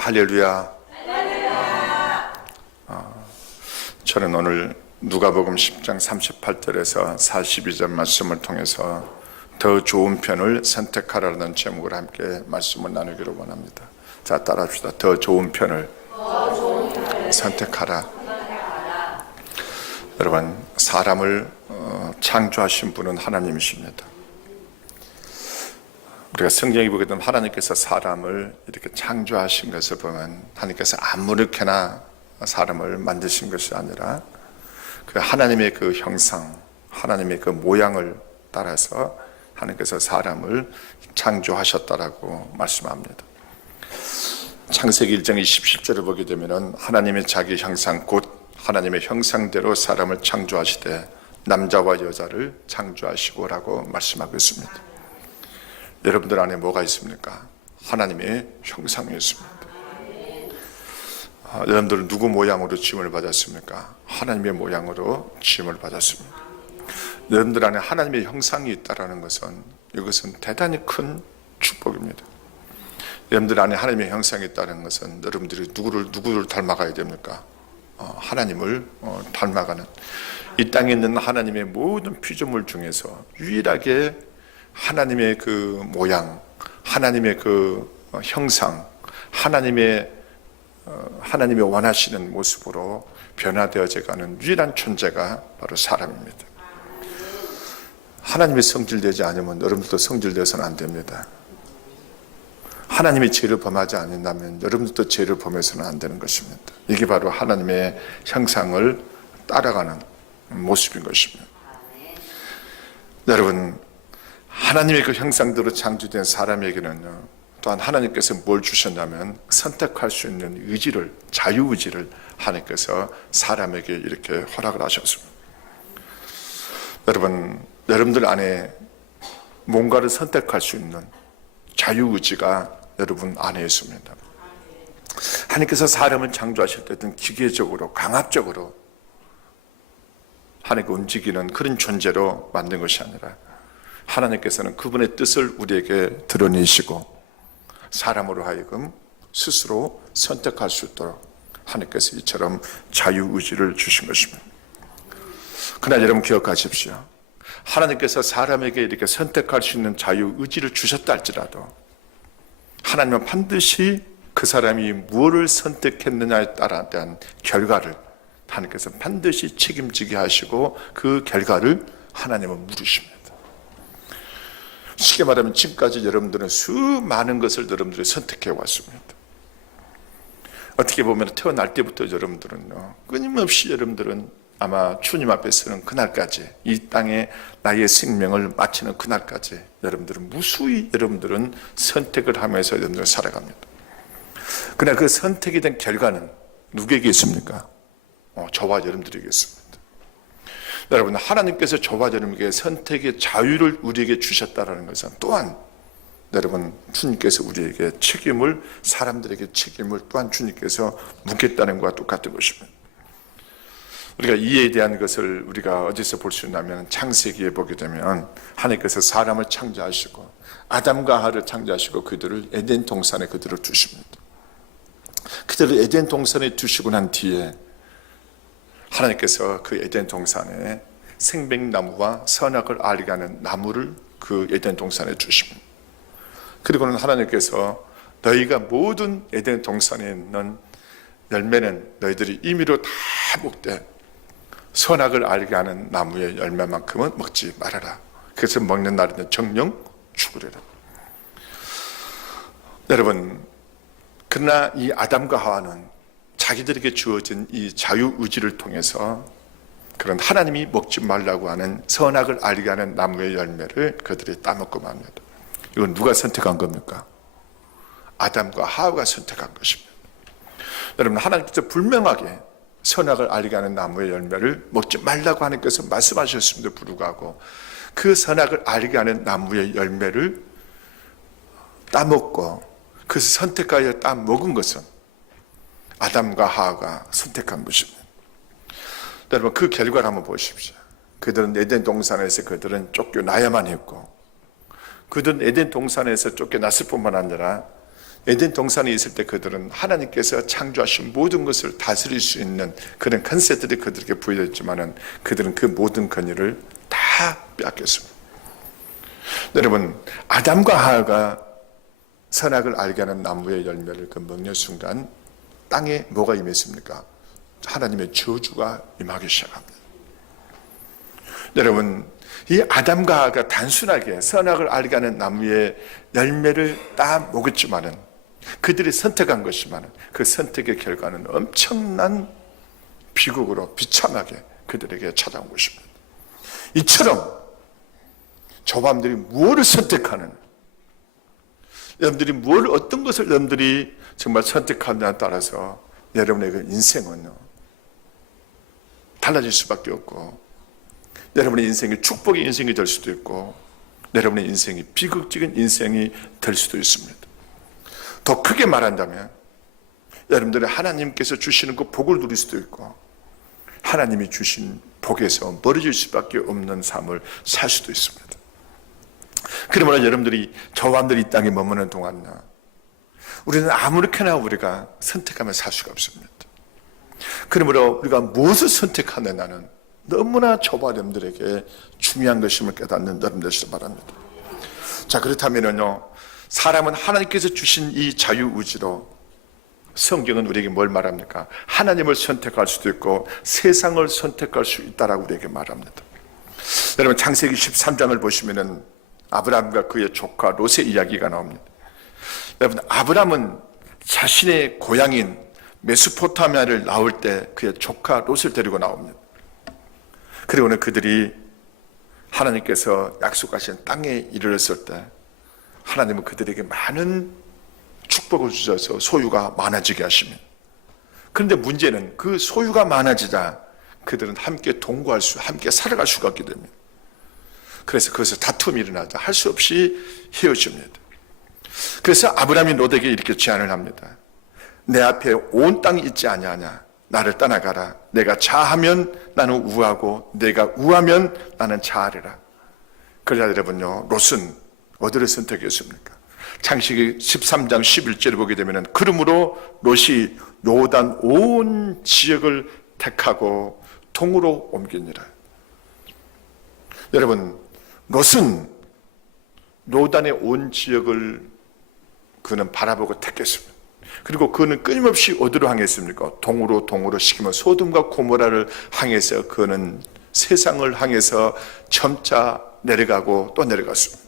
할렐루야. 저는 오늘 누가복음 10장 38절에서 42절 말씀을 통해서 더 좋은 편을 선택하라는 제목을 함께 말씀을 나누기를 원합니다. 자, 따라합시다. 더 좋은 편을 선택하라. 여러분, 사람을 창조하신 분은 하나님이십니다. 우리가 성경에 보게 되면 하나님께서 사람을 이렇게 창조하신 것을 보면 하나님께서 아무렇게나 사람을 만드신 것이 아니라 그 하나님의 그 형상, 하나님의 그 모양을 따라서 하나님께서 사람을 창조하셨다라고 말씀합니다. 창세기 1장 27절을 보게 되면 하나님의 자기 형상 곧 하나님의 형상대로 사람을 창조하시되 남자와 여자를 창조하시고라고 말씀하고 있습니다. 여러분들 안에 뭐가 있습니까? 하나님의 형상이 있습니다. 여러분들은 누구 모양으로 지음을 받았습니까? 하나님의 모양으로 지음을 받았습니다. 여러분들 안에 하나님의 형상이 있다는 것은 이것은 대단히 큰 축복입니다. 여러분들 안에 하나님의 형상이 있다는 것은 여러분들이 누구를 닮아가야 됩니까? 하나님을 닮아가는, 이 땅에 있는 하나님의 모든 피조물 중에서 유일하게 하나님의 그 모양, 하나님의 그 형상, 하나님이 원하시는 모습으로 변화되어져 가는 유일한 존재가 바로 사람입니다. 하나님이 성질되지 않으면 여러분들도 성질되어서는 안 됩니다. 하나님이 죄를 범하지 않는다면 여러분들도 죄를 범해서는 안 되는 것입니다. 이게 바로 하나님의 형상을 따라가는 모습인 것입니다. 여러분, 하나님의 그 형상대로 창조된 사람에게는 또한 하나님께서 뭘 주셨냐면 선택할 수 있는 의지를, 자유의지를 하나님께서 사람에게 이렇게 허락을 하셨습니다. 여러분들 안에 뭔가를 선택할 수 있는 자유의지가 여러분 안에 있습니다. 하나님께서 사람을 창조하실 때는 기계적으로, 강압적으로 하나님께 움직이는 그런 존재로 만든 것이 아니라 하나님께서는 그분의 뜻을 우리에게 드러내시고 사람으로 하여금 스스로 선택할 수 있도록 하나님께서 이처럼 자유의지를 주신 것입니다. 그러나 여러분 기억하십시오. 하나님께서 사람에게 이렇게 선택할 수 있는 자유의지를 주셨다 할지라도 하나님은 반드시 그 사람이 무엇을 선택했느냐에 따라 대한 결과를 하나님께서 반드시 책임지게 하시고 그 결과를 하나님은 물으십니다. 쉽게 말하면 지금까지 여러분들은 수많은 것을 여러분들이 선택해 왔습니다. 어떻게 보면 태어날 때부터 여러분들은 끊임없이 여러분들은 아마 주님 앞에 서는 그날까지, 이 땅에 나의 생명을 마치는 그날까지 여러분들은 무수히 여러분들은 선택을 하면서 여러분들은 살아갑니다. 그러나 그 선택이 된 결과는 누구에게 있습니까? 저와 여러분들에게 있습니다. 여러분, 하나님께서 저와 여러분에게 선택의 자유를 우리에게 주셨다는 것은 또한 여러분, 주님께서 우리에게 책임을, 사람들에게 책임을 또한 주님께서 묻겠다는 것과 똑같은 것입니다. 우리가 이에 대한 것을 우리가 어디서 볼 수 있냐면 창세기에 보게 되면 하나님께서 사람을 창조하시고 아담과 하와를 창조하시고 그들을 에덴 동산에 그들을 두십니다. 그들을 에덴 동산에 두시고 난 뒤에 하나님께서 그 에덴 동산에 생명나무와 선악을 알게 하는 나무를 그 에덴 동산에 주십니다. 그리고는 하나님께서 너희가 모든 에덴 동산에 있는 열매는 너희들이 임의로 다 먹되 선악을 알게 하는 나무의 열매만큼은 먹지 말아라. 그래서 먹는 날에는 정령 죽으리라. 여러분, 그러나 이 아담과 하와는 자기들에게 주어진 이 자유의지를 통해서 그런 하나님이 먹지 말라고 하는 선악을 알게 하는 나무의 열매를 그들이 따먹고 맙니다. 이건 누가 선택한 겁니까? 아담과 하와가 선택한 것입니다. 여러분, 하나님께서 분명하게 선악을 알게 하는 나무의 열매를 먹지 말라고 하나님께서 말씀하셨음에도 불구하고 그 선악을 알게 하는 나무의 열매를 따먹고 그것을 선택하여 따먹은 것은 아담과 하와가 선택한 것입니다. 여러분, 그 결과를 한번 보십시오. 그들은 에덴 동산에서 그들은 쫓겨나야만 했고, 그들은 에덴 동산에서 쫓겨났을 뿐만 아니라 에덴 동산에 있을 때 그들은 하나님께서 창조하신 모든 것을 다스릴 수 있는 그런 컨셉들이 그들에게 부여됐지만은 그들은 그 모든 권위를 다 빼앗겼습니다. 여러분, 아담과 하와가 선악을 알게 하는 나무의 열매를 그 먹는 순간 땅에 뭐가 임했습니까? 하나님의 저주가 임하기 시작합니다. 여러분, 이 아담과 하와가 단순하게 선악을 알게 하는 나무의 열매를 다 먹었지만은 그들이 선택한 것이지만 그 선택의 결과는 엄청난 비극으로 비참하게 그들에게 찾아온 것입니다. 이처럼 저밤들이 무엇을 선택하는, 여러분들이 어떤 것을 여러분들이 정말 선택하느냐에 따라서 여러분의 그 인생은 달라질 수밖에 없고, 여러분의 인생이 축복의 인생이 될 수도 있고, 여러분의 인생이 비극적인 인생이 될 수도 있습니다. 더 크게 말한다면 여러분들이 하나님께서 주시는 그 복을 누릴 수도 있고, 하나님이 주신 복에서 멀어질 수밖에 없는 삶을 살 수도 있습니다. 그러므로 여러분들이 저밤들이 이 땅에 머무는 동안 우리는 아무렇게나 우리가 선택하며 살 수가 없습니다. 그러므로 우리가 무엇을 선택하느냐는 너무나 저와 여러분들에게 중요한 것임을 깨닫는 여러분 되시기 바랍니다. 자, 그렇다면요, 사람은 하나님께서 주신 이 자유의지로, 성경은 우리에게 뭘 말합니까? 하나님을 선택할 수도 있고 세상을 선택할 수 있다라고 우리에게 말합니다. 여러분, 창세기 13장을 보시면은 아브라함과 그의 조카 롯의 이야기가 나옵니다. 여러분, 아브라함은 자신의 고향인 메소포타미아를 나올 때 그의 조카 롯을 데리고 나옵니다. 그리고는 그들이 하나님께서 약속하신 땅에 이르렀을 때 하나님은 그들에게 많은 축복을 주셔서 소유가 많아지게 하십니다. 그런데 문제는 그 소유가 많아지자 그들은 함께 동거할 함께 살아갈 수가 없게 됩니다. 그래서 거기서 다툼이 일어나자 할 수 없이 헤어집니다. 그래서 아브라함이 롯에게 이렇게 제안을 합니다. 내 앞에 온 땅이 있지 아니하냐? 나를 떠나가라. 내가 좌하면 나는 우하고 내가 우하면 나는 좌하리라. 그러자 여러분요, 롯은 어디를 선택했습니까? 창세기 13장 11절을 보게 되면 그러므로 롯이 요단 온 지역을 택하고 동으로 옮기니라. 여러분, 롯은 요단의 온 지역을 그는 바라보고 택했습니다. 그리고 그는 끊임없이 어디로 향했습니까? 동으로 시키면 소돔과 고모라를 향해서 그는 세상을 향해서 점차 내려가고 또 내려갔습니다.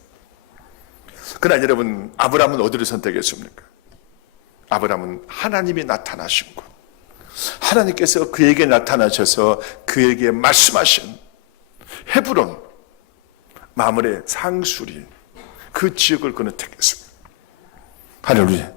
그러나 여러분, 아브라함은 어디를 선택했습니까? 아브라함은 하나님이 나타나신 곳, 하나님께서 그에게 나타나셔서 그에게 말씀하신 헤브론, 마므레, 상수리, 그 지역을 그는 택했습니다. 할렐루야.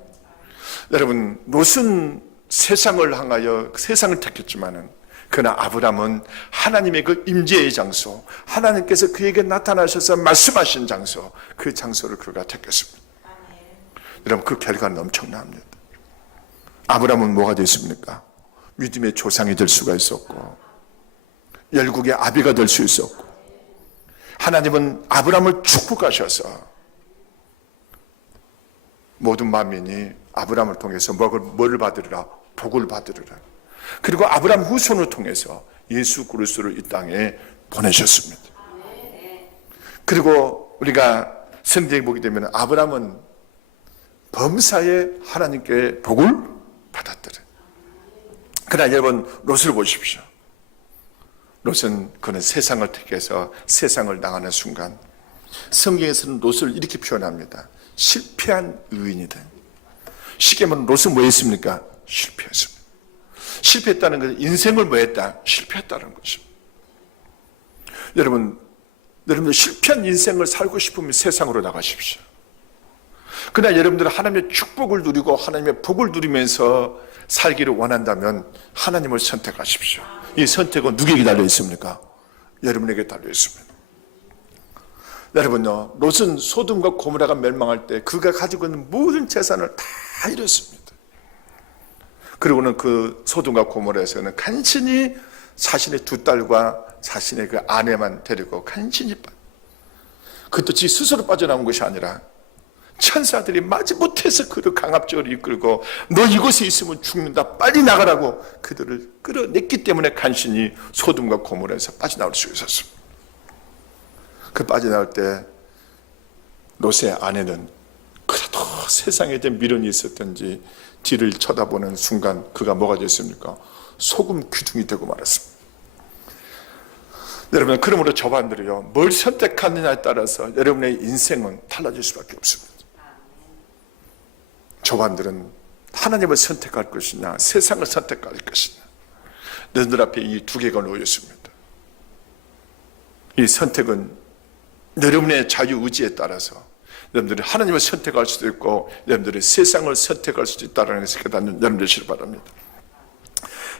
여러분, 롯은 세상을 향하여 세상을 택했지만은 그러나 아브라함은 하나님의 그 임재의 장소, 하나님께서 그에게 나타나셔서 말씀하신 장소, 그 장소를 그가 택했습니다. 여러분, 그 결과는 엄청납니다. 아브라함은 뭐가 됐습니까? 믿음의 조상이 될 수가 있었고, 열국의 아비가 될 수 있었고, 하나님은 아브라함을 축복하셔서 모든 만민이 아브라함을 통해서 뭐를 받으리라? 복을 받으리라. 그리고 아브라함 후손을 통해서 예수 그리스도를 이 땅에 보내셨습니다. 그리고 우리가 성경에 보게 되면 아브라함은 범사에 하나님께 복을 받았더래. 그러나 여러분, 롯을 보십시오. 롯은 그는 세상을 택해서 세상을 나가는 순간 성경에서는 롯을 이렇게 표현합니다. 실패한 의인이다. 쉽게 말하면 롯은 뭐 했습니까? 실패했습니다. 실패했다는 것은 인생을 뭐 했다? 실패했다는 것입니다. 여러분들 실패한 인생을 살고 싶으면 세상으로 나가십시오. 그러나 여러분들은 하나님의 축복을 누리고 하나님의 복을 누리면서 살기를 원한다면 하나님을 선택하십시오. 이 선택은 누구에게 달려 있습니까? 여러분에게 달려 있습니다. 여러분요, 롯은 소돔과 고모라가 멸망할 때 그가 가지고 있는 모든 재산을 다 잃었습니다. 그리고는 그 소돔과 고모라에서는 간신히 자신의 두 딸과 자신의 그 아내만 데리고 간신히 그것도 지 스스로 빠져나온 것이 아니라 천사들이 마지못해서 그를 강압적으로 이끌고 너 이곳에 있으면 죽는다 빨리 나가라고 그들을 끌어냈기 때문에 간신히 소돔과 고모라에서 빠져나올 수 있었습니다. 그 빠져나올 때 롯의 아내는 그래도 세상에 대한 미련이 있었던지 뒤를 쳐다보는 순간 그가 뭐가 됐습니까? 소금 기둥이 되고 말았습니다. 여러분, 그러므로 저반들이요, 뭘 선택하느냐에 따라서 여러분의 인생은 달라질 수밖에 없습니다. 저반들은 하나님을 선택할 것이냐 세상을 선택할 것이냐, 너희들 앞에 이 두 개가 놓였습니다. 이 선택은 여러분의 자유의지에 따라서 여러분들이 하나님을 선택할 수도 있고 여러분들이 세상을 선택할 수도 있다는 것을 깨닫는 여러분 되시길 바랍니다.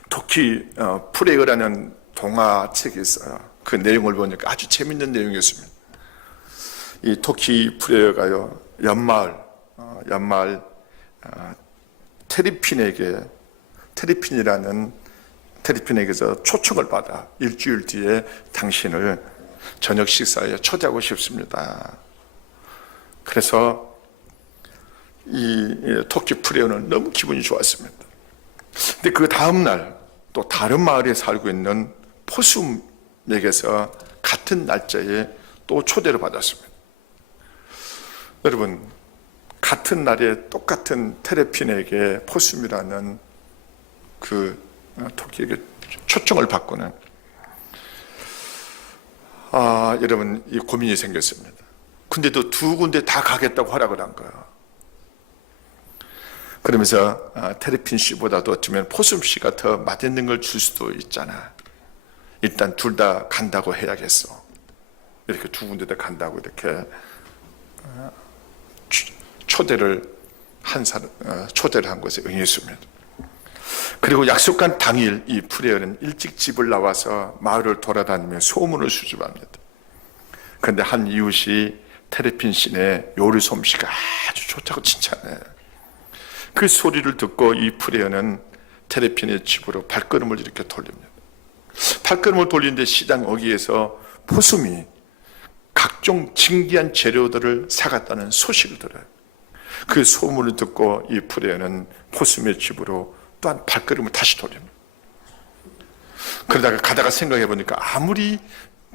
토키 프레어라는 동화책이 있어요. 그 내용을 보니까 아주 재밌는 내용이었습니다. 이 토키 프레어가요, 연말 테리핀에게서 초청을 받아 일주일 뒤에 당신을 저녁 식사에 초대하고 싶습니다. 그래서 이 토끼 프레어는 너무 기분이 좋았습니다. 근데 그 다음날 또 다른 마을에 살고 있는 포숨에게서 같은 날짜에 또 초대를 받았습니다. 여러분, 같은 날에 똑같은 테레핀에게 포숨이라는 그 토끼에게 초청을 받고는 여러분, 이 고민이 생겼습니다. 근데도 두 군데 다 가겠다고 허락을 한 거예요. 그러면서 테레핀 씨보다도 어쩌면 포숨 씨가 더 맛있는 걸 줄 수도 있잖아. 일단 둘 다 간다고 해야겠어. 이렇게 두 군데 다 간다고 이렇게 초대를 한 것에 응했습니다. 그리고 약속한 당일 이 프레어는 일찍 집을 나와서 마을을 돌아다니며 소문을 수집합니다. 그런데 한 이웃이 테레핀 씨네 요리 솜씨가 아주 좋다고 칭찬해. 그 소리를 듣고 이 프레어는 테레핀의 집으로 발걸음을 이렇게 돌립니다. 발걸음을 돌리는데 시장 어귀에서 포숨이 각종 진귀한 재료들을 사갔다는 소식을 들어요. 그 소문을 듣고 이 프레어는 포숨의 집으로 또한 발걸음을 다시 돌립니다. 그러다가 가다가 생각해 보니까 아무리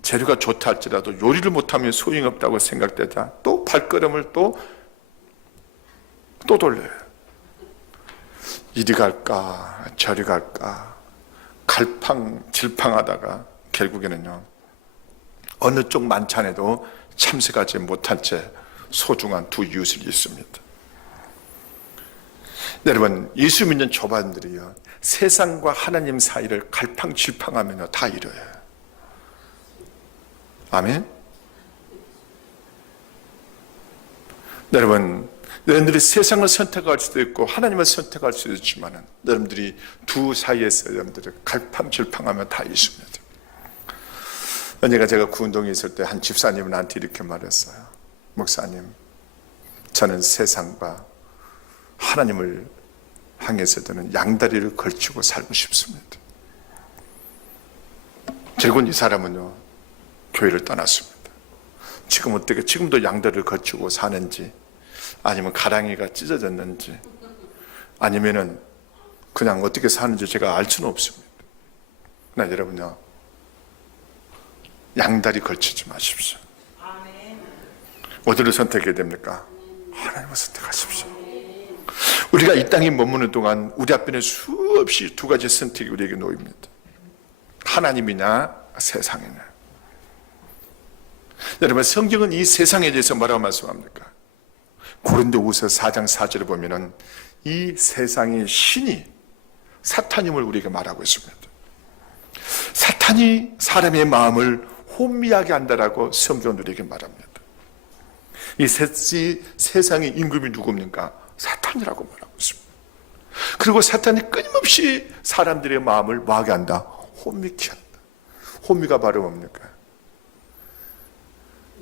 재료가 좋다 할지라도 요리를 못하면 소용없다고 생각되자 또 발걸음을 또 돌려요. 이리 갈까 저리 갈까 갈팡질팡하다가 결국에는요, 어느 쪽 만찬에도 참석하지 못한 채 소중한 두 이웃을 잃습니다. 여러분, 예수 믿는 조반들이요, 세상과 하나님 사이를 갈팡질팡하면요 다 잃어요. 아멘. 여러분들이 세상을 선택할 수도 있고 하나님을 선택할 수도 있지만 여러분들이 두 사이에서 여러분들이 갈팡질팡하면 다 있습니다. 언젠가 제가 구운동에 있을 때 한 집사님은 나한테 이렇게 말했어요. 목사님, 저는 세상과 하나님을 향해서 저는 양다리를 걸치고 살고 싶습니다. 결국은 이 사람은요, 교회를 떠났습니다. 지금 어떻게, 지금도 양다리를 걸치고 사는지, 아니면 가랑이가 찢어졌는지, 아니면은 그냥 어떻게 사는지 제가 알 수는 없습니다. 그러나 여러분요, 양다리 걸치지 마십시오. 어디를 선택해야 됩니까? 하나님을 선택하십시오. 우리가 이 땅에 머무는 동안 우리 앞에는 수없이 두 가지 선택이 우리에게 놓입니다. 하나님이나 세상이나. 여러분, 성경은 이 세상에 대해서 뭐라고 말씀합니까? 고린도후서 4장 4절에 보면은 이 세상의 신이 사탄임을 우리에게 말하고 있습니다. 사탄이 사람의 마음을 혼미하게 한다라고 성경은 우리에게 말합니다. 이 세상의 임금이 누굽니까? 사탄이라고 말하고 있습니다. 그리고 사탄이 끊임없이 사람들의 마음을 뭐하게 한다? 혼미케 한다. 혼미가 바로 뭡니까?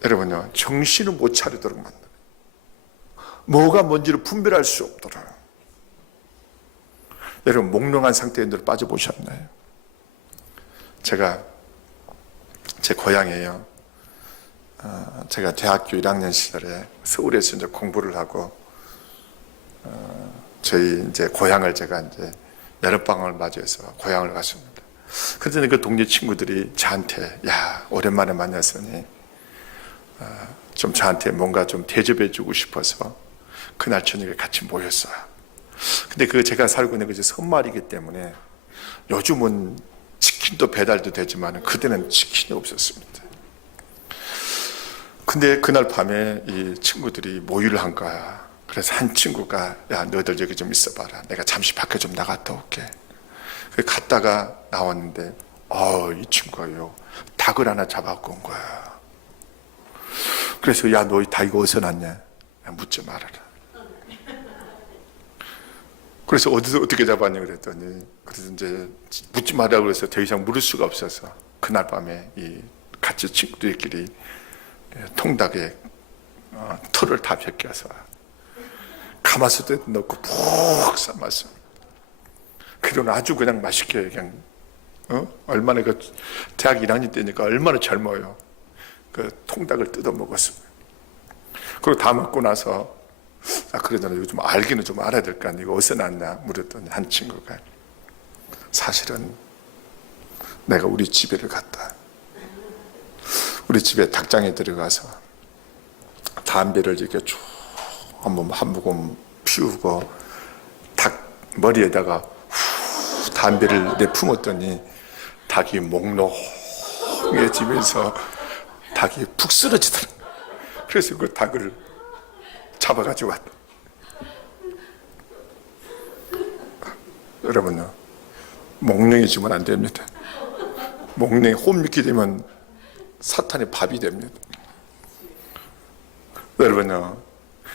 여러분요, 정신을 못 차리도록 만든다. 뭐가 뭔지를 분별할 수 없도록. 여러분, 몽롱한 상태에 늘 빠져보셨나요? 제가 제 고향에요, 제가 대학교 1학년 시절에 서울에서 이제 공부를 하고 저희 이제 고향을 제가 이제 여름방학을 맞이해서 고향을 갔습니다. 그런데 그 동네 친구들이 저한테 야 오랜만에 만났으니 좀 저한테 뭔가 좀 대접해주고 싶어서 그날 저녁에 같이 모였어요. 근데 그 제가 살고 있는 것이 섬마을이기 때문에 요즘은 치킨도 배달도 되지만 그때는 치킨이 없었습니다. 근데 그날 밤에 이 친구들이 모의를 한 거야. 그래서 한 친구가 야 너희들 여기 좀 있어봐라. 내가 잠시 밖에 좀 나갔다 올게. 갔다가 나왔는데 이 친구가요 닭을 하나 잡아갖고 온 거야. 그래서 야 너 닭 이거 어디서 났냐? 묻지 말아라. 그래서 어디서 어떻게 잡았냐 그랬더니 그래서 이제 묻지 말라고 그래서 더 이상 물을 수가 없어서 그날 밤에 이 같이 친구들끼리 통닭에 털을 다 벗겨서 가마솥에 넣고 푹 삶았어. 그리고 아주 그냥 맛있게 그냥 얼마나 그 대학 1학년 때니까 얼마나 젊어요. 그 통닭을 뜯어 먹었습니다. 그리고 다 먹고 나서 그러잖아. 이거 좀 알기는 좀 알아야 될 거 아니야. 이거 어디서 났냐 물었더니 한 친구가 사실은 내가 우리 집에를 갔다. 우리 집에 닭장에 들어가서 담배를 이렇게 쭉 한번 한 모금 피우고 닭 머리에다가 담배를 내품었더니 닭이 몽롱해지면서 닭이 푹 쓰러지더라고요. 그래서 그 닭을 잡아가지고 왔다. 여러분, 몽롱해지면 안 됩니다. 몽롱히 혼미케 되면 사탄의 밥이 됩니다. 여러분요,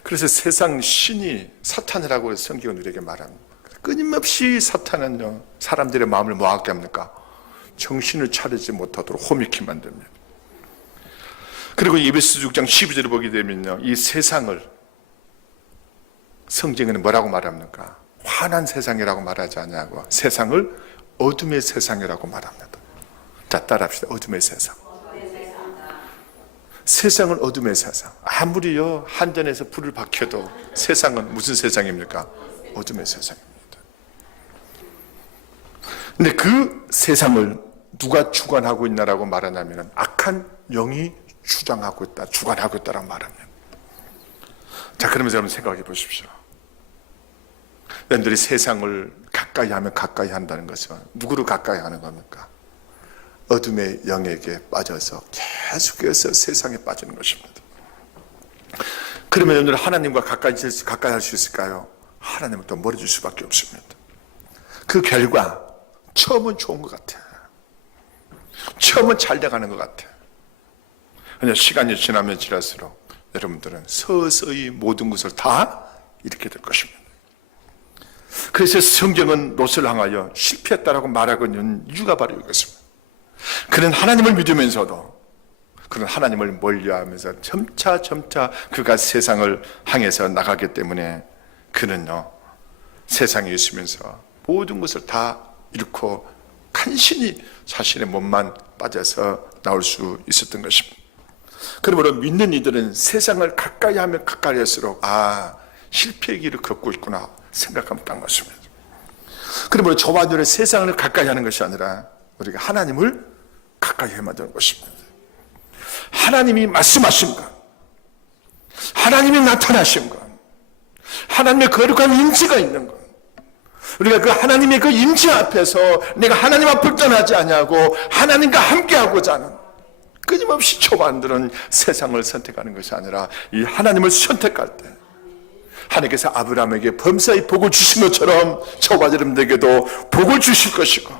그래서 세상 신이 사탄이라고 성경은 우리에게 말합니다. 끊임없이 사탄은요 사람들의 마음을 뭐하게 합니까? 정신을 차리지 못하도록 호미케 만듭니다. 그리고 에베소 6장 12절을 보게 되면요 이 세상을 성경에는 뭐라고 말합니까? 환한 세상이라고 말하지 않냐고 세상을 어둠의 세상이라고 말합니다. 자 따라합시다. 어둠의 세상. 세상은 어둠의 세상. 아무리요 한전에서 불을 밝혀도 세상은 무슨 세상입니까? 어둠의 세상입니다. 근데 그 세상을 누가 주관하고 있나라고 말하냐면 악한 영이 주장하고 있다, 주관하고 있다라고 말합니다. 자 그러면서 여러분 생각해 보십시오. 여러분들이 세상을 가까이 하면 가까이 한다는 것은 누구를 가까이 하는 겁니까? 어둠의 영에게 빠져서 계속해서 세상에 빠지는 것입니다. 그러면 여러분들 하나님과 가까이 할 수 있을까요? 하나님은 또 멀어질 수밖에 없습니다. 그 결과 처음은 좋은 것 같아. 처음은 잘 돼가는 것 같아. 그냥 시간이 지나면 지날수록 여러분들은 서서히 모든 것을 다 잃게 될 것입니다. 그래서 성경은 롯을 향하여 실패했다라고 말하고 있는 이유가 바로 이것입니다. 그는 하나님을 믿으면서도 그는 하나님을 멀리하면서 점차 그가 세상을 향해서 나가기 때문에 그는요 세상에 있으면서 모든 것을 다 잃고 간신히 자신의 몸만 빠져서 나올 수 있었던 것입니다. 그러므로 믿는 이들은 세상을 가까이 하면 가까이 할수록 실패의 길을 걷고 있구나 생각하면 딱 맞습니다. 그러므로 저와 너는 세상을 가까이 하는 것이 아니라 우리가 하나님을 가까이 해 만드는 것입니다. 하나님이 말씀하신 것, 하나님이 나타나신 것, 하나님의 거룩한 임재가 있는 것, 우리가 그 하나님의 그 임재 앞에서 내가 하나님 앞을 떠나지 아니하고 하나님과 함께하고자 하는 끊임없이 초반들은 세상을 선택하는 것이 아니라 이 하나님을 선택할 때 하나님께서 아브라함에게 범사에 복을 주신 것처럼 저와 여러분들에게도 복을 주실 것이고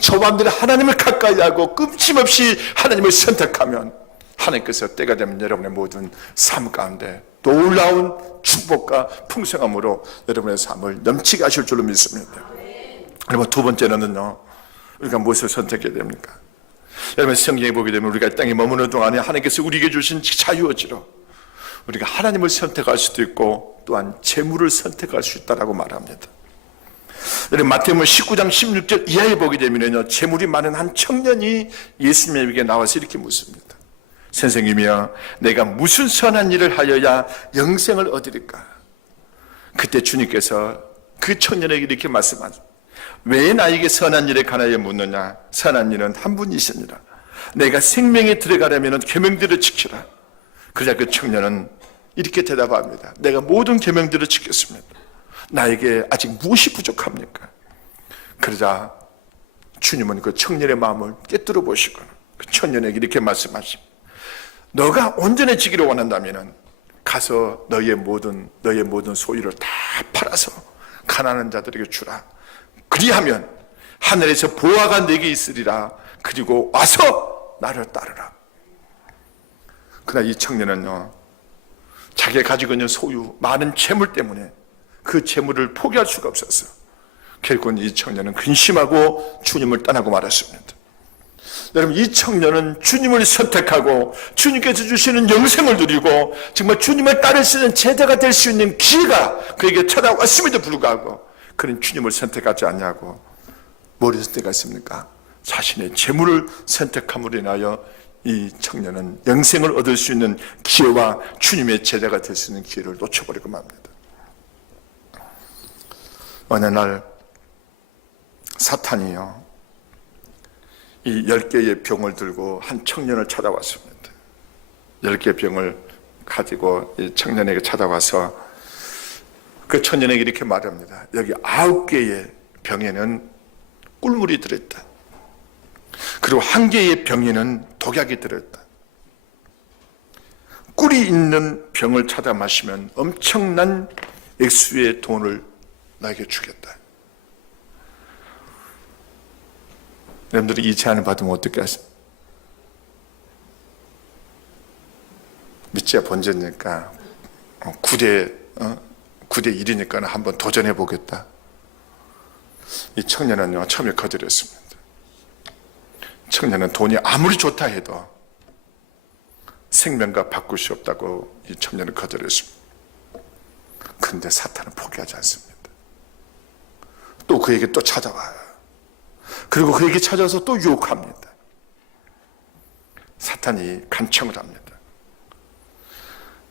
저와 여러분들이 하나님을 가까이 하고 끊임없이 하나님을 선택하면 하나님께서 때가 되면 여러분의 모든 삶 가운데 놀라운 축복과 풍성함으로 여러분의 삶을 넘치게 하실 줄로 믿습니다. 그리고 두 번째는요, 우리가 무엇을 선택해야 됩니까? 여러분 성경에 보게 되면 우리가 땅에 머무는 동안에 하나님께서 우리에게 주신 자유의지로 우리가 하나님을 선택할 수도 있고 또한 재물을 선택할 수 있다라고 말합니다. 여러분 마태복음 19장 16절 이하에 보게 되면요 재물이 많은 한 청년이 예수님에게 나와서 이렇게 묻습니다. 선생님이여, 내가 무슨 선한 일을 하여야 영생을 얻으리까? 그때 주님께서 그 청년에게 이렇게 말씀하죠. 왜 나에게 선한 일에 관하여 묻느냐? 선한 일은 한 분이시니라. 내가 생명에 들어가려면 계명들을 지키라. 그러자 그 청년은 이렇게 대답합니다. 내가 모든 계명들을 지켰습니다. 나에게 아직 무엇이 부족합니까? 그러자 주님은 그 청년의 마음을 깨뜨려 보시고 그 청년에게 이렇게 말씀하십니다. 너가 온전해지기를 원한다면 가서 너의 모든 소유를 다 팔아서 가난한 자들에게 주라. 그리하면 하늘에서 보화가 네게 있으리라. 그리고 와서 나를 따르라. 그러나 이 청년은요, 자기가 가지고 있는 소유, 많은 재물 때문에 그 재물을 포기할 수가 없었어. 결국은 이 청년은 근심하고 주님을 떠나고 말았습니다. 여러분, 이 청년은 주님을 선택하고 주님께서 주시는 영생을 누리고 정말 주님을 따를 수 있는 제자가 될 수 있는 기회가 그에게 찾아왔음에도 불구하고 그는 주님을 선택하지 않냐고. 뭐를 선택했습니까? 자신의 재물을 선택함으로 인하여 이 청년은 영생을 얻을 수 있는 기회와 주님의 제자가 될 수 있는 기회를 놓쳐버리고 맙니다. 어느 날 사탄이요, 이 10개의 병을 들고 한 청년을 찾아왔습니다. 10개의 병을 가지고 이 청년에게 찾아와서 그 청년에게 이렇게 말합니다. 여기 9개의 병에는 꿀물이 들어있다. 그리고 1개의 병에는 독약이 들어있다. 꿀이 있는 병을 찾아 마시면 엄청난 액수의 돈을 나에게 주겠다. 여러분들이 이 제안을 받으면 어떻게 하세요? 믿지야 번제니까 9대 1이니까 한번 도전해 보겠다. 이 청년은요, 처음에 거절했습니다. 청년은 돈이 아무리 좋다 해도 생명과 바꿀 수 없다고 이 청년은 거절했습니다. 그런데 사탄은 포기하지 않습니다. 또 그에게 또 찾아와요. 그리고 그에게 찾아와서 또 유혹합니다. 사탄이 간청을 합니다.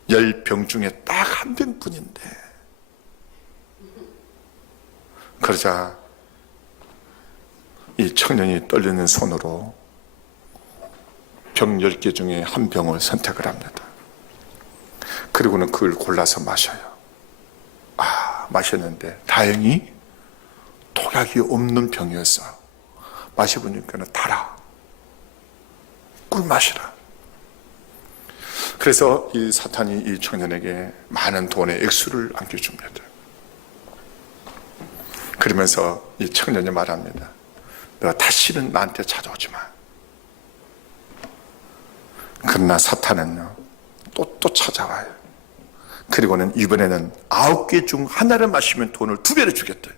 10병 중에 딱 한 병뿐인데. 그러자 이 청년이 떨리는 손으로 병 10개 중에 한 병을 선택을 합니다. 그리고는 그걸 골라서 마셔요. 마셨는데 다행히 독약이 없는 병이었어. 마셔보니까 달아. 꿀 마시라. 그래서 이 사탄이 이 청년에게 많은 돈의 액수를 안겨줍니다. 그러면서 이 청년이 말합니다. 너 다시는 나한테 찾아오지 마. 그러나 사탄은요, 또 찾아와요. 그리고는 이번에는 9개 중 하나를 마시면 돈을 2배로 주겠대.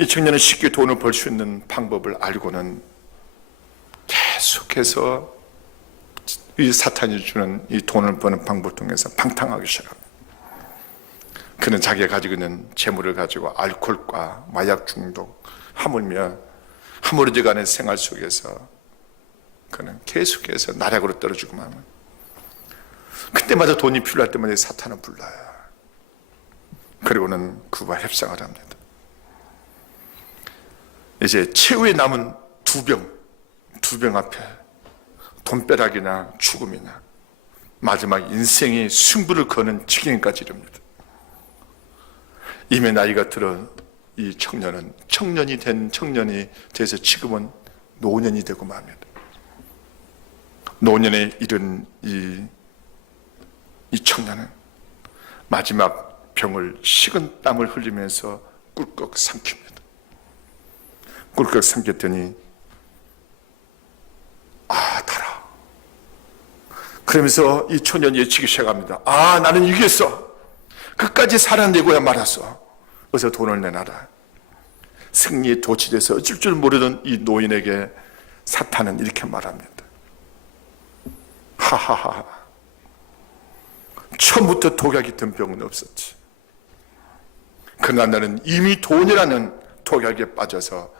이 청년은 쉽게 돈을 벌 수 있는 방법을 알고는 계속해서 이 사탄이 주는 이 돈을 버는 방법을 통해서 방탕하기 시작합니다. 그는 자기가 가지고 있는 재물을 가지고 알코올과 마약 중독, 하물며 하물어져가는 생활 속에서 그는 계속해서 나락으로 떨어지고만 합니다. 그때마다 돈이 필요할 때마다 사탄은 불러요. 그리고는 그와 협상을 합니다. 이제 최후에 남은 두 병 앞에 돈벼락이나 죽음이나 마지막 인생의 승부를 거는 지경까지 이릅니다. 이미 나이가 들어 이 청년이 돼서 지금은 노년이 되고 맙니다. 노년에 이른 이 청년은 마지막 병을 식은 땀을 흘리면서 꿀꺽 삼킵니다. 꿀꺽 삼켰더니 달아. 그러면서 이 청년이 외치기 시작합니다. 나는 이겼어. 끝까지 살아내고야 말았어. 어서 돈을 내놔라. 승리에 도취돼서 어쩔 줄 모르던 이 노인에게 사탄은 이렇게 말합니다. 하하하. 처음부터 독약이 든 병은 없었지. 그러나 나는 이미 돈이라는 독약에 빠져서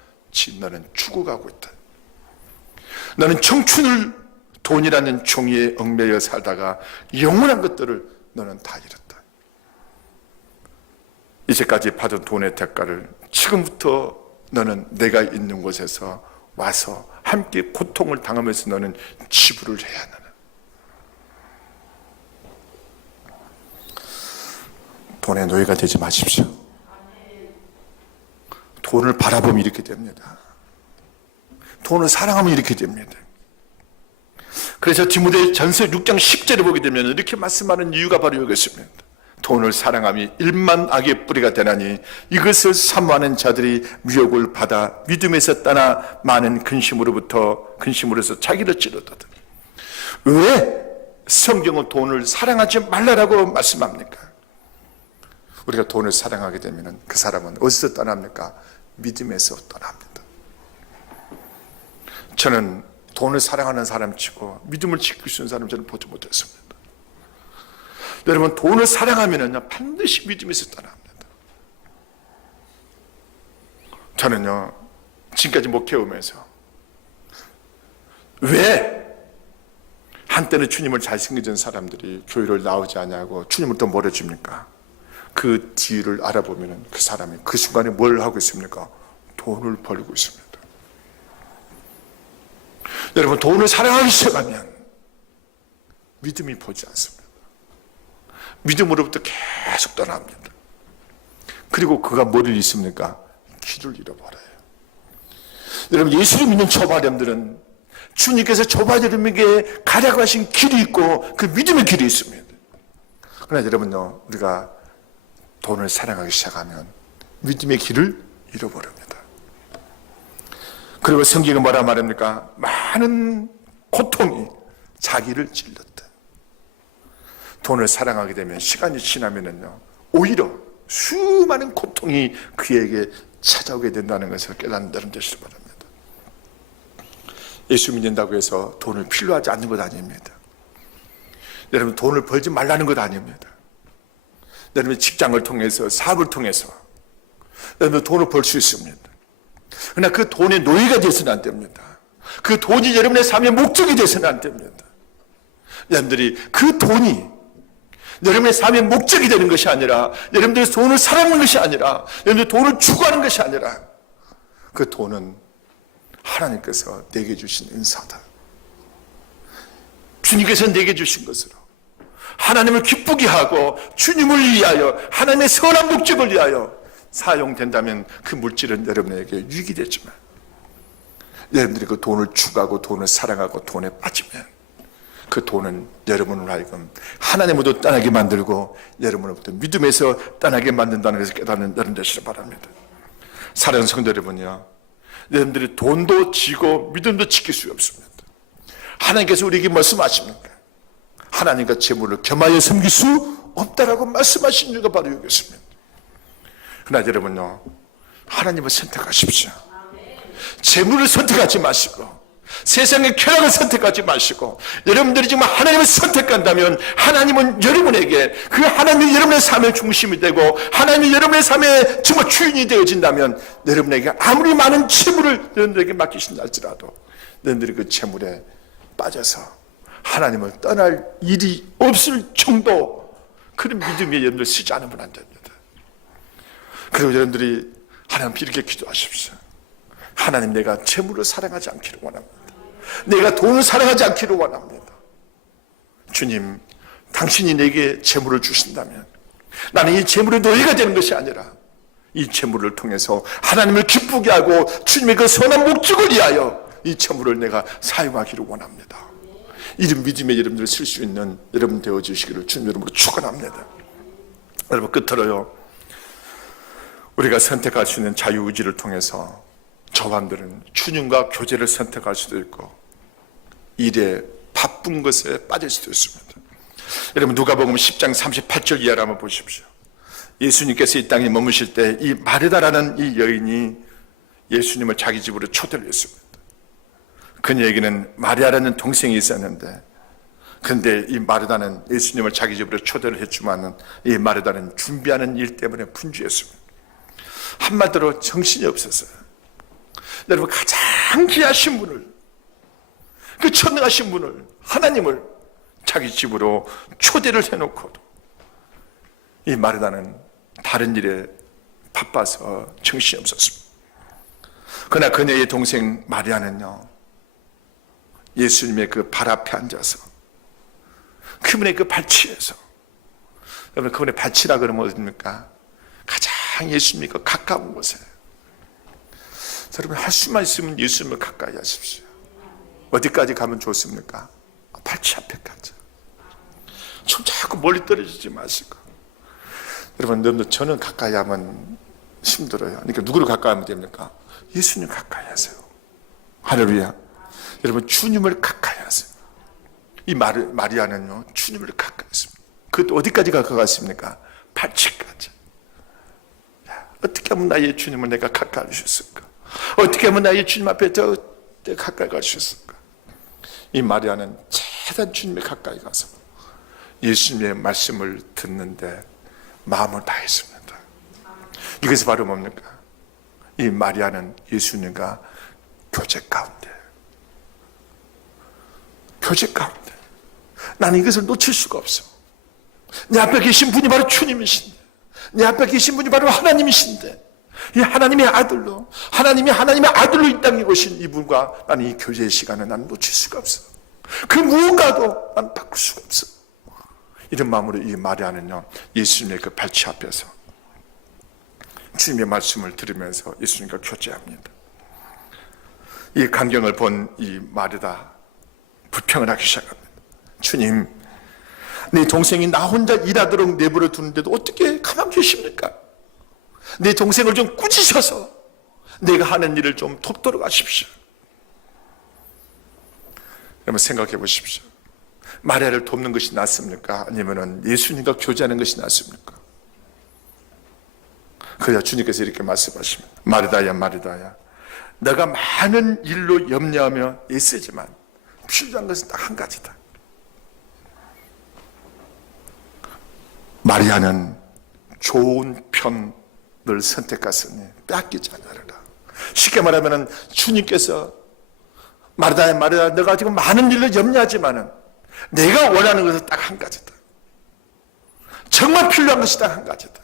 너는 죽어가고 있다. 나는 청춘을 돈이라는 종이에 얽매여 살다가 영원한 것들을 너는 다 잃었다. 이제까지 받은 돈의 대가를 지금부터 너는 내가 있는 곳에서 와서 함께 고통을 당하면서 너는 지불을 해야 하는. 돈의 노예가 되지 마십시오. 돈을 바라보면 이렇게 됩니다. 돈을 사랑하면 이렇게 됩니다. 그래서 디모데 전서 6장 10절을 보게 되면 이렇게 말씀하는 이유가 바로 여기 있습니다. 돈을 사랑함이 일만 악의 뿌리가 되나니 이것을 사모하는 자들이 미혹을 받아 믿음에서 떠나 많은 근심으로서 자기를 찌르거든. 왜 성경은 돈을 사랑하지 말라라고 말씀합니까? 우리가 돈을 사랑하게 되면 그 사람은 어디서 떠납니까? 믿음에서 떠납니다. 저는 돈을 사랑하는 사람 치고 믿음을 지킬 수 있는 사람 저는 보지 못했습니다. 여러분, 돈을 사랑하면은요 반드시 믿음에서 떠납니다. 저는요 지금까지 목회오면서 왜 한때는 주님을 잘 섬기던 사람들이 교회를 나오지 않냐고 주님을 또 몰아줍니까? 그 뒤를 알아보면 그 사람이 그 순간에 뭘 하고 있습니까? 돈을 벌고 있습니다. 여러분, 돈을 사랑하기 시작하면 믿음이 보지 않습니다. 믿음으로부터 계속 떠납니다. 그리고 그가 뭐를 잃습니까? 길을 잃어버려요. 여러분, 예수를 믿는 저바람들은 주님께서 저바람에게 가라고 하신 길이 있고 그 믿음의 길이 있습니다. 그러나 여러분요, 우리가 돈을 사랑하기 시작하면 믿음의 길을 잃어버립니다. 그리고 성경은 뭐라 말합니까? 많은 고통이 자기를 찔렀다. 돈을 사랑하게 되면 시간이 지나면은요 오히려 수많은 고통이 그에게 찾아오게 된다는 것을 깨닫는다는 뜻을 말합니다. 예수 믿는다고 해서 돈을 필요하지 않는 것 아닙니다. 여러분, 돈을 벌지 말라는 것 아닙니다. 여러분, 직장을 통해서 사업을 통해서 여러분 돈을 벌 수 있습니다. 그러나 그 돈의 노예가 되어서는 안 됩니다. 그 돈이 여러분의 삶의 목적이 되어서는 안 됩니다. 여러분들이 그 돈이 여러분의 삶의 목적이 되는 것이 아니라, 여러분들이 돈을 사랑하는 것이 아니라, 여러분들이 돈을 추구하는 것이 아니라, 그 돈은 하나님께서 내게 주신 은사다. 주님께서 내게 주신 것으로 하나님을 기쁘게 하고 주님을 위하여 하나님의 선한 목적을 위하여 사용된다면 그 물질은 여러분에게 유익이 되지만, 여러분들이 그 돈을 추구하고 돈을 사랑하고 돈에 빠지면 그 돈은 여러분을 하여금 하나님으로부터 떠나게 만들고 여러분으로부터 믿음에서 떠나게 만든다는 것을 깨닫는 여러분 되시길 바랍니다. 사랑하는 성도 여러분이요, 여러분들이 돈도 지고 믿음도 지킬 수 없습니다. 하나님께서 우리에게 말씀하십니까? 하나님과 재물을 겸하여 섬길 수 없다라고 말씀하신 이유가 바로 여기 있습니다. 그러나 여러분요, 하나님을 선택하십시오. 재물을 선택하지 마시고 세상의 쾌락을 선택하지 마시고, 여러분들이 정말 하나님을 선택한다면 하나님은 여러분에게, 그 하나님이 여러분의 삶의 중심이 되고 하나님이 여러분의 삶의 정말 주인이 되어진다면, 여러분에게 아무리 많은 재물을 여러분들에게 맡기신다 할지라도 여러분들이 그 재물에 빠져서 하나님을 떠날 일이 없을 정도 그런 믿음에 여러분들 쓰지 않으면 안 됩니다. 그리고 여러분들이 하나님 이렇게 기도하십시오. 하나님, 내가 재물을 사랑하지 않기를 원합니다. 내가 돈을 사랑하지 않기를 원합니다. 주님, 당신이 내게 재물을 주신다면 나는 이 재물의 노예가 되는 것이 아니라 이 재물을 통해서 하나님을 기쁘게 하고 주님의 그 선한 목적을 위하여 이 재물을 내가 사용하기를 원합니다. 이런 믿음의 여러분들 쓸 수 있는 여러분 되어주시기를 주님 이름으로 축원합니다. 여러분, 끝으로요, 우리가 선택할 수 있는 자유의지를 통해서 저반들은 주님과 교제를 선택할 수도 있고 일에 바쁜 것에 빠질 수도 있습니다. 여러분, 누가복음 10장 38절 이하를 한번 보십시오. 예수님께서 이 땅에 머무실 때 이 마르다라는 이 여인이 예수님을 자기 집으로 초대를 했습니다. 그녀에게는 마리아라는 동생이 있었는데, 근데 이 마르다는 예수님을 자기 집으로 초대를 했지만 이 마르다는 준비하는 일 때문에 분주했습니다. 한마디로 정신이 없었어요. 여러분, 가장 귀하신 분을, 그 전능하신 분을, 하나님을 자기 집으로 초대를 해놓고도 이 마르다는 다른 일에 바빠서 정신이 없었습니다. 그러나 그녀의 동생 마리아는요, 예수님의 그 발 앞에 앉아서 그분의 그 발치에서, 여러분 그분의 발치라 그러면 어딥니까? 가장 예수님이 그 가까운 곳에. 여러분 할 수만 있으면 예수님을 가까이 하십시오. 어디까지 가면 좋습니까? 발치 앞에까지. 좀 자꾸 멀리 떨어지지 마시고. 여러분 저는 가까이 하면 힘들어요. 그러니까 누구를 가까이 하면 됩니까? 예수님 가까이 하세요. 할렐루야. 여러분 주님을 가까이 하세요. 이 마리아는요 주님을 가까이 했습니다. 그 어디까지 가까웠습니까? 발치까지. 어떻게 하면 나의 주님을 내가 가까이 하셨을까? 어떻게 하면 나의 주님 앞에 더 가까이 갈 수 있을까? 이 마리아는 최대한 주님에 가까이 가서 예수님의 말씀을 듣는데 마음을 다했습니다. 이것이 바로 뭡니까? 이 마리아는 예수님과 교제 가운데, 나는 이것을 놓칠 수가 없어. 내 앞에 계신 분이 바로 주님이신데, 내 앞에 계신 분이 바로 하나님이신데, 이 하나님의 아들로, 하나님의 아들로 이 땅에 오신 이분과 나는 이 교제의 시간을 나는 놓칠 수가 없어. 그 무언가도 나는 바꿀 수가 없어. 이런 마음으로 이 마리아는요 예수님의 그 발치 앞에서 주님의 말씀을 들으면서 예수님과 교제합니다. 이 광경을 본 이 마리아 불평을 하기 시작합니다. 주님, 내 동생이 나 혼자 일하도록 내버려 두는데도 어떻게 가만히 계십니까? 내 동생을 좀 꾸짖어서 내가 하는 일을 좀 돕도록 하십시오. 여러분 생각해 보십시오. 마리아를 돕는 것이 낫습니까? 아니면 예수님과 교제하는 것이 낫습니까? 그래야 주님께서 이렇게 말씀하십니다. 마리다야, 너가 많은 일로 염려하며 애쓰지만 필요한 것은 딱 한 가지다. 마리아는 좋은 편을 선택했으니 빼앗기지 않으라. 쉽게 말하면 주님께서 마리다야, 너가 지금 많은 일로 염려하지만은 내가 원하는 것은 딱 한 가지다. 정말 필요한 것이 딱 한 가지다.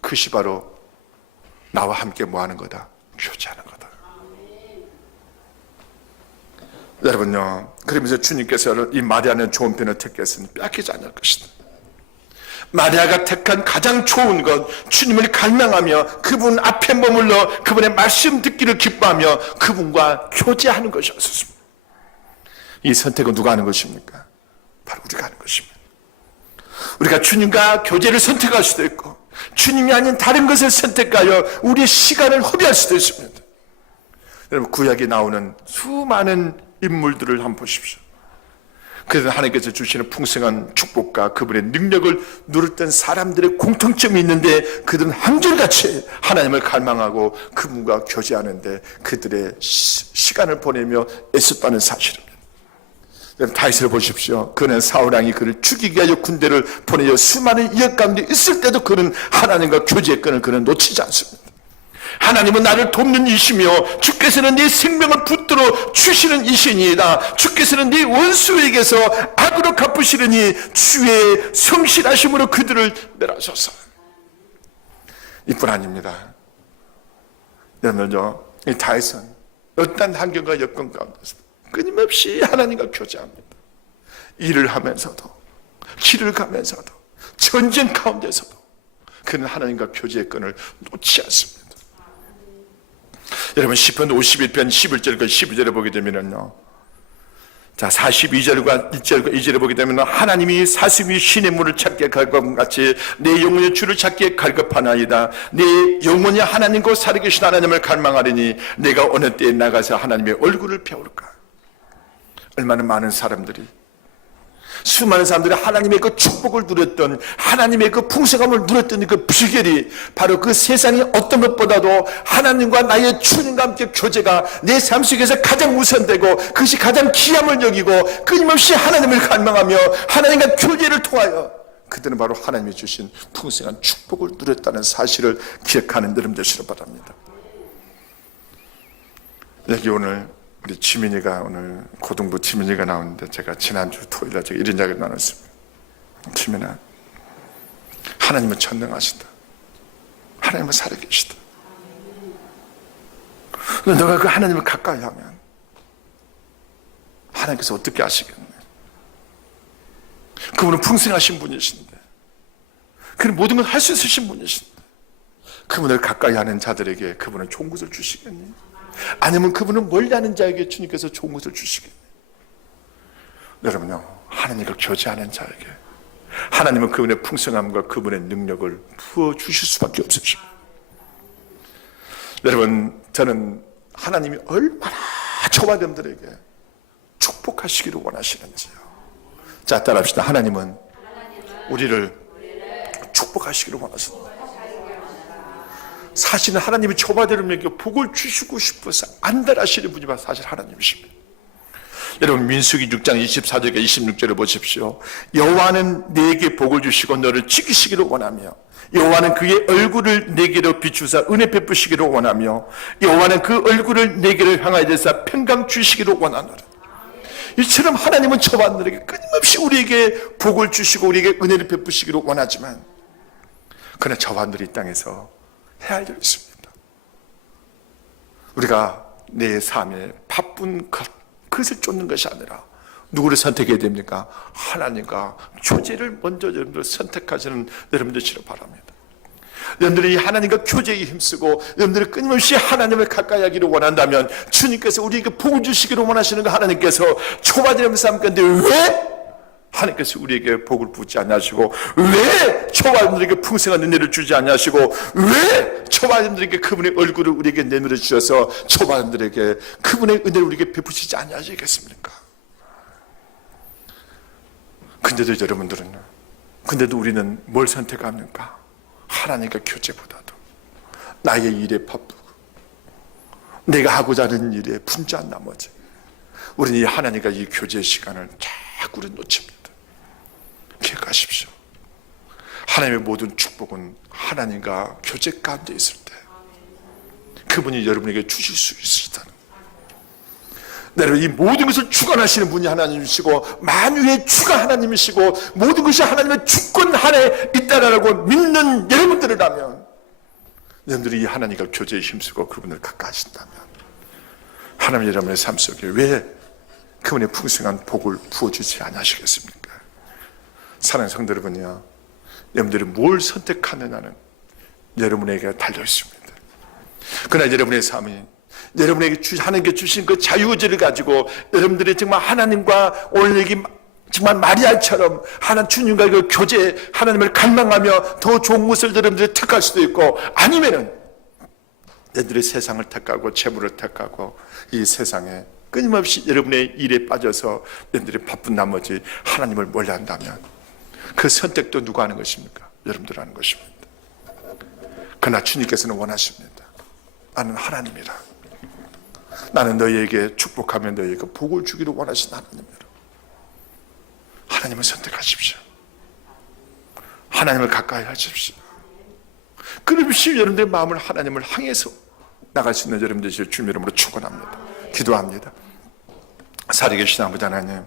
그것이 바로 나와 함께 뭐 하는 거다? 교제하는 거다. 여러분요, 그러면서 주님께서 이 마리아는 좋은 편을 택했으니 빼앗기지 않을 것이다. 마리아가 택한 가장 좋은 것, 주님을 갈망하며 그분 앞에 머물러 그분의 말씀 듣기를 기뻐하며 그분과 교제하는 것이었습니다. 이 선택은 누가 하는 것입니까? 바로 우리가 하는 것입니다. 우리가 주님과 교제를 선택할 수도 있고 주님이 아닌 다른 것을 선택하여 우리의 시간을 허비할 수도 있습니다. 여러분 구약에 나오는 수많은 인물들을 한번 보십시오. 그래서 하나님께서 주시는 풍성한 축복과 그분의 능력을 누렸던 사람들의 공통점이 있는데 그들은 한결같이 하나님을 갈망하고 그분과 교제하는데 그들의 시간을 보내며 애썼다는 사실입니다. 다윗을 보십시오. 그는 사울왕이 그를 죽이기 위하여 군대를 보내어 수많은 이역 가운데 있을 때도 그는 하나님과 교제의 끈을 그는 놓치지 않습니다. 하나님은 나를 돕는 이시며 주께서는 네 생명을 붙들어 주시는 이시니이다. 주께서는 네 원수에게서 악으로 갚으시려니 주의 성실하심으로 그들을 멸하소서. 이뿐 아닙니다. 여러분요, 이 다윗은 어떤 환경과 여건 가운데서 끊임없이 하나님과 교제합니다. 일을 하면서도, 길을 가면서도, 전쟁 가운데서도 그는 하나님과 교제의 끈을 놓지 않습니다. 여러분 시편 51편 11절과 12절에 보게 되면요, 자 42절과 1절과 2절에 보게 되면 하나님이 사슴이 신의 물을 찾게 갈것 같이 내 영혼의 주를 찾게 갈급하나이다. 내 영혼이 하나님과 살아계신 하나님을 갈망하리니 내가 어느 때에 나가서 하나님의 얼굴을 배울까. 얼마나 많은 사람들이, 수많은 사람들이 하나님의 그 축복을 누렸던, 하나님의 그 풍성함을 누렸던 그 비결이 바로 그 세상의 어떤 것보다도 하나님과 나의 주님과 함께 교제가 내 삶 속에서 가장 우선되고 그것이 가장 귀함을 여기고 끊임없이 하나님을 갈망하며 하나님과 교제를 통하여 그들은 바로 하나님이 주신 풍성한 축복을 누렸다는 사실을 기억하는 여러분 되시길 바랍니다. 여기 오늘 우리 지민이가 오늘 고등부 지민이가 나오는데 제가 지난주 토요일에 제가 이런 이야기를 나눴습니다. 지민아, 하나님은 전능하시다. 하나님은 살아계시다. 너가 그 하나님을 가까이 하면 하나님께서 어떻게 하시겠네. 그분은 풍성하신 분이신데, 그는 모든 걸 할 수 있으신 분이신데, 그분을 가까이 하는 자들에게 그분은 좋은 것을 주시겠니? 아니면 그분은 멀리 하는 자에게 주님께서 좋은 것을 주시겠니? 여러분요, 하나님과 교제하는 자에게 하나님은 그분의 풍성함과 그분의 능력을 부어주실 수밖에 없으십니다. 여러분, 저는 하나님이 얼마나 저와 여러분들에게 축복하시기를 원하시는지요. 자, 따라합시다. 하나님은 우리를 축복하시기를 원하십니다. 사실은 하나님이 저와 여러분에게 복을 주시고 싶어서 안달하시는 분이 사실 하나님이십니다. 여러분, 민수기 6장 24절과 26절을 보십시오. 여호와는 네게 복을 주시고 너를 지키시기를 원하며, 여호와는 그의 얼굴을 네게로 비추사 은혜 베푸시기를 원하며, 여호와는 그 얼굴을 네게로 향하여 대사 평강 주시기를 원하노라. 이처럼 하나님은 저와 너에게 끊임없이 우리에게 복을 주시고 우리에게 은혜를 베푸시기를 원하지만, 그러나 저와 너이 땅에서 해야 할 일이 있습니다. 우리가 내 삶에 바쁜 그것을 쫓는 것이 아니라 누구를 선택해야 됩니까? 하나님과 교제를 먼저 여러분들 선택하시는 여러분들 되시길 바랍니다. 여러분들이 하나님과 교제에 힘쓰고 여러분들이 끊임없이 하나님을 가까이 하기를 원한다면 주님께서 우리에게 복을 주시기를 원하시는 거, 하나님께서 초반의 삶 가운데 왜 하나님께서 우리에게 복을 부지 않으시고, 왜 저와 여러분들에게 풍성한 은혜를 주지 않으시고, 왜 저와 여러분들에게 그분의 얼굴을 우리에게 내밀어 주셔서 저와 여러분들에게 그분의 은혜를 우리에게 베푸시지 않으시겠습니까? 근데도 우리는 뭘 선택합니까? 하나님과 교제보다도 나의 일에 바쁘고 내가 하고자 하는 일에 분주한 나머지 우리는 이 하나님과 이 교제의 시간을 자꾸 놓칩니다. 기억하십시오. 하나님의 모든 축복은 하나님과 교제 가운데 있을 때 그분이 여러분에게 주실 수 있으시다는, 여러분, 이 모든 것을 주관하시는 분이 하나님이시고 만유의 주가 하나님이시고 모든 것이 하나님의 주권 안에 있다라고 믿는 여러분들이라면, 여러분들이 이 하나님과 교제에 힘쓰고 그분을 가까이 하신다면 하나님 여러분의 삶 속에 왜 그분의 풍성한 복을 부어주지 않으시겠습니까? 사랑하는 성도 여러분이요, 여러분들이 뭘 선택하느냐는 여러분에게 달려있습니다. 그러나 여러분의 삶이 여러분에게 하나님께 주신 그 자유의지를 가지고 여러분들이 정말 하나님과 오늘 얘기 정말 마리아처럼 하나님 주님과 그 교제, 하나님을 갈망하며 더 좋은 것을 여러분들이 택할 수도 있고, 아니면은 여러분들이 세상을 택하고 재물을 택하고 이 세상에 끊임없이 여러분의 일에 빠져서 여러분들이 바쁜 나머지 하나님을 멀리한다면 그 선택도 누가 하는 것입니까? 여러분들 하는 것입니다. 그러나 주님께서는 원하십니다. 나는 하나님이라. 나는 너희에게 축복하며 너희에게 복을 주기를 원하신 하나님이라. 하나님을 선택하십시오. 하나님을 가까이 하십시오. 그러면서 여러분들의 마음을 하나님을 향해서 나갈 수 있는 여러분들이 주님 이름으로 축원합니다. 기도합니다. 살아계신 아버지 하나님,